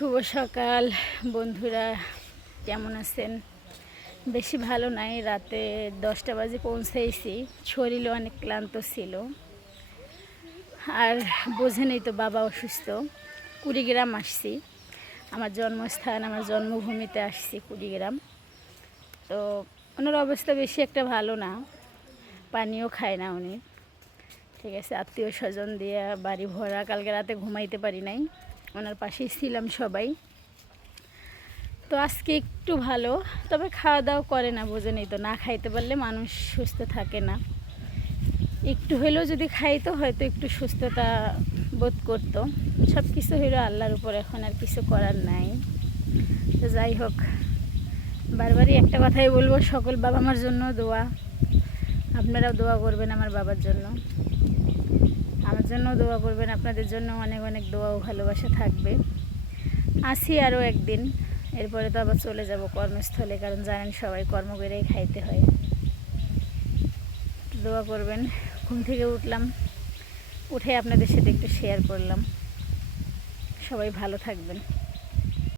শুভ সকাল বন্ধুরা, কেমন আছেন? বেশি ভালো নাই, রাতে 10টা বাজে পৌঁছেছি। শরীরও অনেক ক্লান্ত ছিল। আর বোঝেনই তো, বাবা অসুস্থ। কুড়িগ্রাম আসছি, আমার জন্মস্থান, আমার জন্মভূমিতে আসছি কুড়িগ্রাম। তো ওনার অবস্থা বেশি একটা ভালো না, পানিও খায় না উনি। ঠিক আছে, আত্মীয় স্বজন দিয়ে বাড়ি ভরা। কালকে রাতে ঘুমাইতে পারি নাই, ওনার পাশেই ছিলাম সবাই। তো আজকে একটু ভালো, তবে খাওয়া দাওয়া করে না, বোঝেনই তো, না খাইতে পারলে মানুষ সুস্থ থাকে না। একটু হলেও যদি খাইতো হয়তো একটু সুস্থতা বোধ করতো। সব কিছু হইলো আল্লাহর উপর, এখন আর কিছু করার নাই। তো যাই হোক, বারবারই একটা কথাই বলবো, সকল বাবা মার জন্য দোয়া। আপনারাও দোয়া করবেন আমার বাবার জন্য, আমার জন্য দোয়া করবেন। আপনাদের জন্য অনেক অনেক দোয়া ও ভালোবাসা থাকবে। আসি আরও একদিন, এরপরে তো আবার চলে যাব কর্মস্থলে, কারণ জানেন সবাই কর্ম করেই খাইতে হয়। দোয়া করবেন। ঘুম থেকে উঠলাম, উঠে আপনাদের সাথে একটু শেয়ার করলাম। সবাই ভালো থাকবেন।